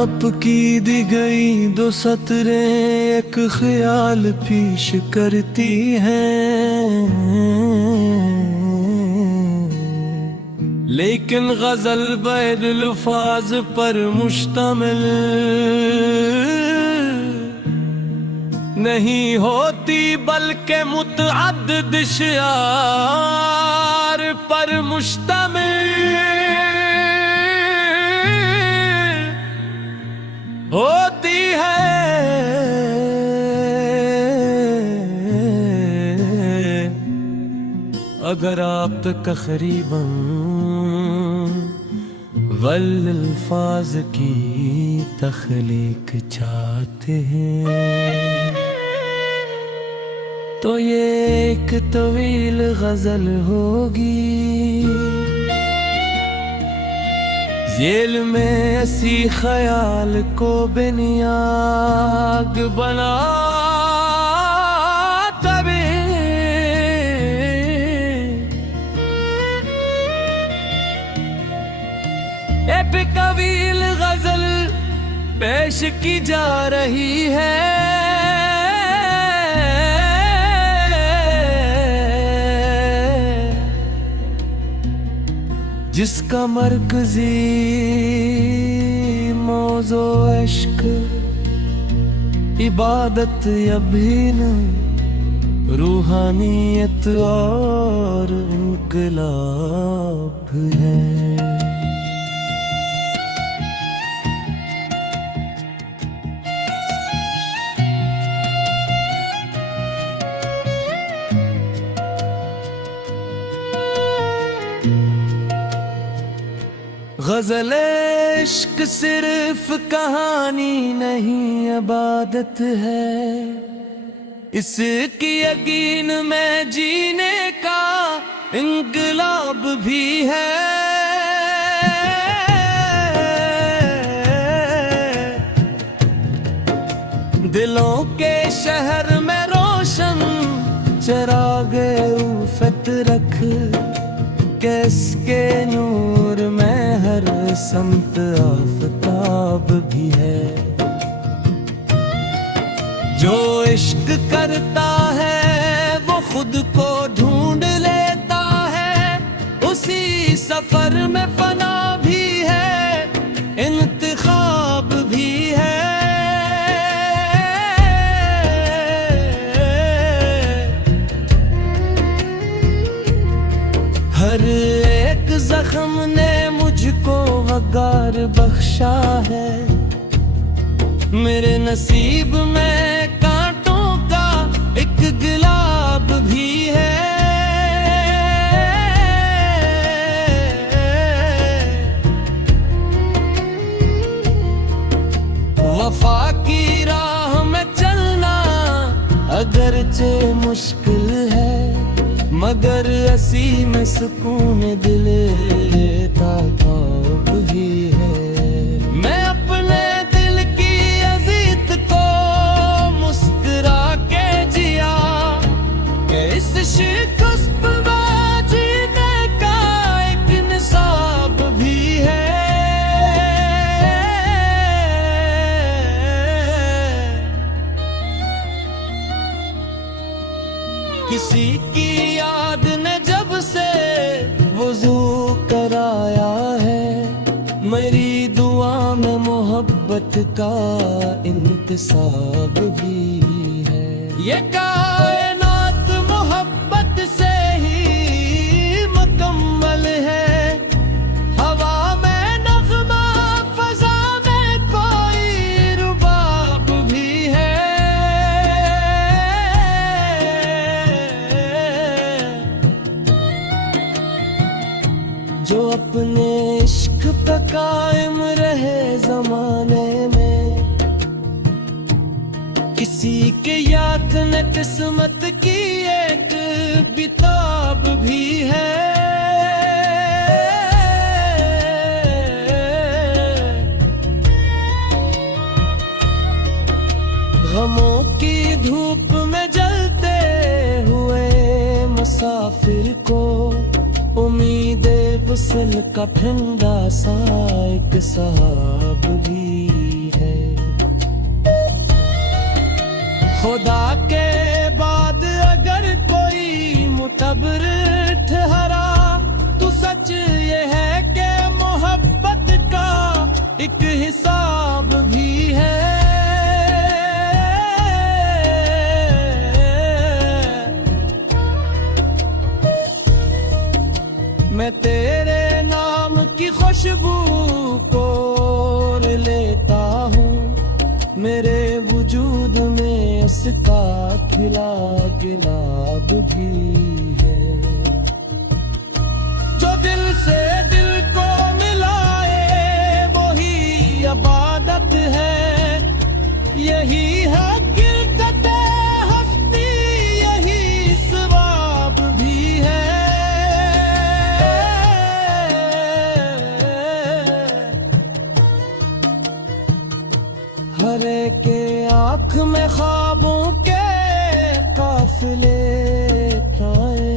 आपकी दी गई दो सतरें एक ख्याल पेश करती हैं, लेकिन गजल बैर अल्फाज पर मुश्तमिल नहीं होती, बल्कि मुतअद्दिद शिआर पर मुश्तमिल होती है। अगर आप तकरीबन वल अल्फाज की तख्लीक चाहते हैं, तो ये एक तवील गजल होगी। जेल में ऐसी ख्याल को बेनियाग बना कवील गजल पेश की जा रही है, जिसका मरकजी मौजू इश्क इबादत यबीन रूहानियत और इनकलाब है। गजल इश्क सिर्फ कहानी नहीं इबादत है, इसकी यकीन में जीने का इनकलाब भी है। दिलों के शहर में रोशन चिरागे उफ़त रख के इसके नूर में हर समत आफताब भी है। जो इश्क करता है वो खुद को ढूंढ लेता है, उसी सफर में फना भी है, इंतखाब भी है। हर एक जख्म ने मुझको वगार बख्शा है, मेरे नसीब में कांटों का एक गुलाब भी है। वफा की राह में चलना अगरचे मुश्किल है, मगर असी में सुकून दिल लेता ख्वाब भी है। मैं अपने दिल की अजीत को मुस्कुरा के जिया, कि इस शिकस्त में जीने का एक निसाब भी है। किसी की याद ने जब से वुज़ू कराया है, मेरी दुआ में मोहब्बत का इंतसाब भी है। ये कायनात मोहब्बत से ही मुकम्मल है, हवा में नग़मा फ़ज़ा में कोई रुबाब भी है। जो अपने इश्क पे कायम रहे ज़माने में, किसी के याद ने किस्मत की एक बिताब भी है। गमों की धूप में जलते हुए मुसाफिर को उम्मीद वसल का ठंडा सा एक साहब भी है। खुदा के बाद अगर कोई मुतबर ठहरा तो सच ये है कि मोहब्बत का एक हिसाब भी है। मैं तेरे नाम की खुशबू को लेता हूँ, मेरे वजूद में इसका खिला गुलाब भी है। जो दिल से दिल को मिलाए वही इबादत है, यही है गिरते हस्ती, यही सवाब भी है। हर एक के आँख में ख्वाबों के काफिले आए,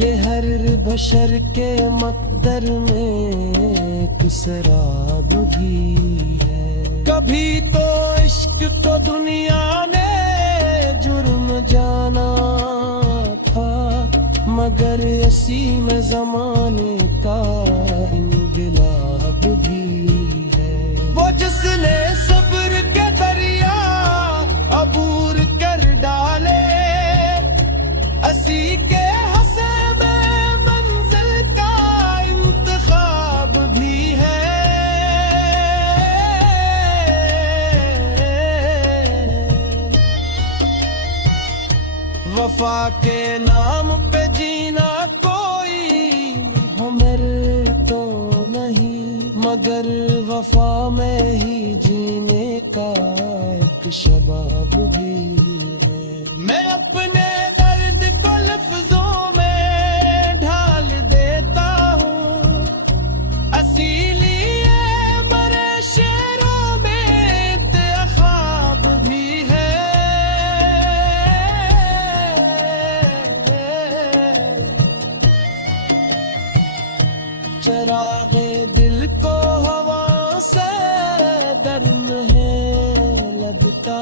ये हर बशर के मकदर में एक शराब भी है। कभी तो इश्क को दुनिया ने जुर्म जाना था, मगर इसी में जमाने का इनकलाब भी है। वो जिसने सब्र के दरिया अबूर कर डाले, असी के हंसे में मंजिल का इंतखाब भी है। वफा के नाम पे जीना कोई हमर तो नहीं, मगर वफा में ही जीने का एक शबाब भी है। मैं अपने दर्द को लफ्जों में ढाल देता हूँ, इसीलिए मरे शेरों में तेरा ख्वाब भी है। चरागे दिल को हवा से दर्द है लगता,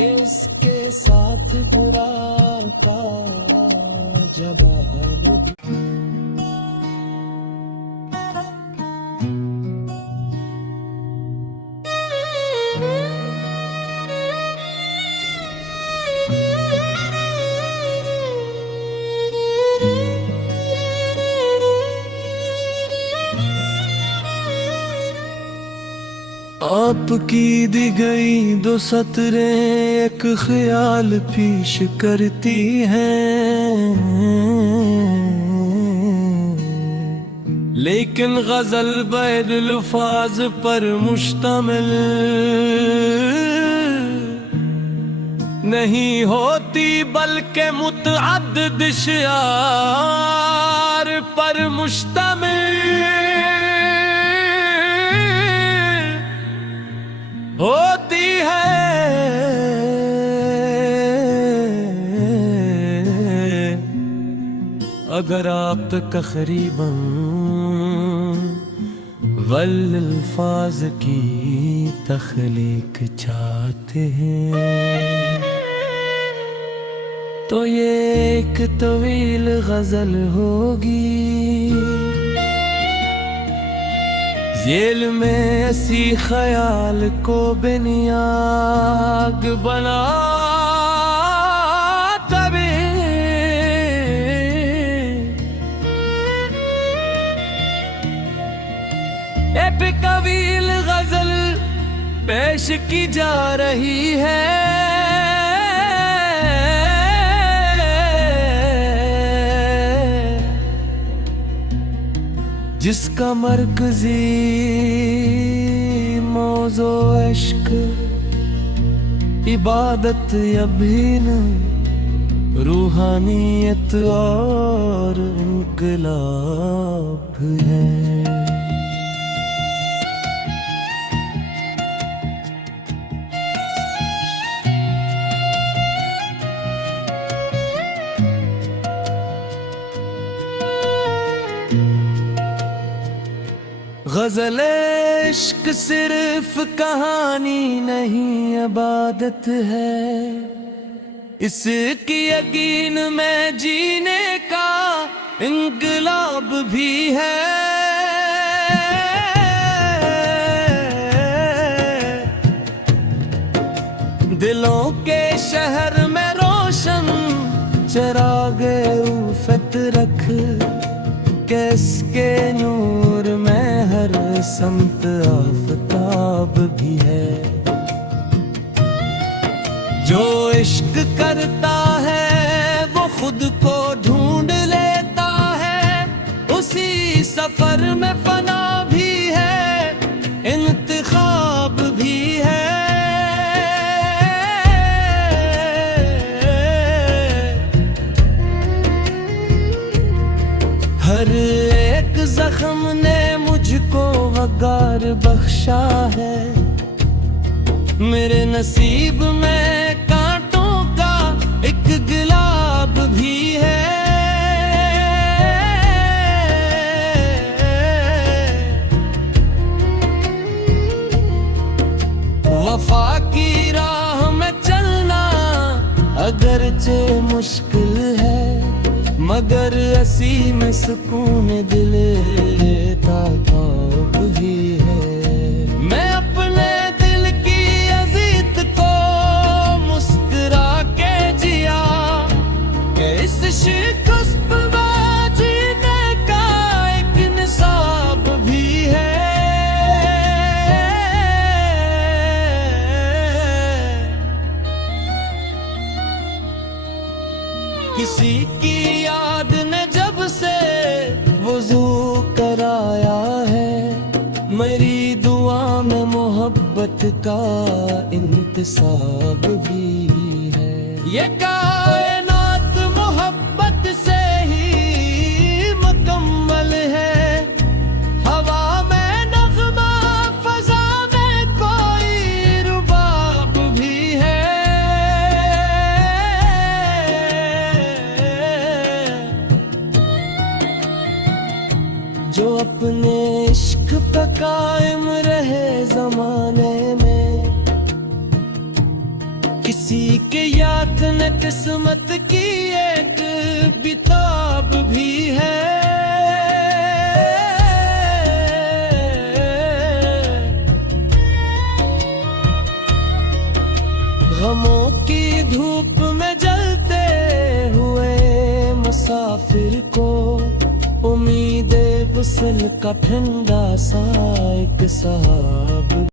इसके साथ बुरा का जवाब भी। आपकी दी गई दो सतरें एक ख्याल पेश करती हैं, लेकिन गजल बैर अल्फाज पर मुश्तमिल नहीं होती, बल्कि मुतअद्दिद शिआर पर मुश्तमिल होती है। अगर आप तकरीबन वल अल्फाज की तख्लीक चाहते हैं, तो ये एक तवील गजल होगी, जेल में ऐसी ख्याल को बेनियाग बना तभी एक कवील गजल पेश की जा रही है, जिसका मरकजी मौजू इश्क इबादत यबीन रूहानियत और इनकलाब है। गज़ल इश्क सिर्फ कहानी नहीं इबादत है, इसकी यकीन में जीने का इंकलाब भी है। दिलों के शहर में रोशन चिरागे उफ़त रख, किसके नूर में हर समत आफताब भी है। जो इश्क करता है वो खुद को ढूंढ लेता है, उसी सफर में फना भी है, इंतखाब भी है। हर एक जख्म ने मुझको वगार बख्शा है, मेरे नसीब में कांटों का एक गुलाब भी है। वफा की राह में चलना अगरचे मुश्किल है, मगर असी में सुकून दिल लेता ख्वाब भी है। मैं अपने दिल की अजीत को मुस्कुरा के जिया, कि इस शिकस्त में जीने का एक निसाब भी है। किसी की याद ने जब से वुज़ू कराया है, मेरी दुआ में मोहब्बत का इंतसाब भी है। ये कायनात मोहब्बत से ही मुकम्मल है, हवा में नग़्मा फ़ज़ा में कोई रुबाब भी है। जो अपने इश्क पे कायम रहे ज़माने में, किसी के याद ने किस्मत की एक किताब भी है। गमों की धूप में जलते हुए मुसाफिर को उम्मीद वसल का ठंडा सा एक सहाब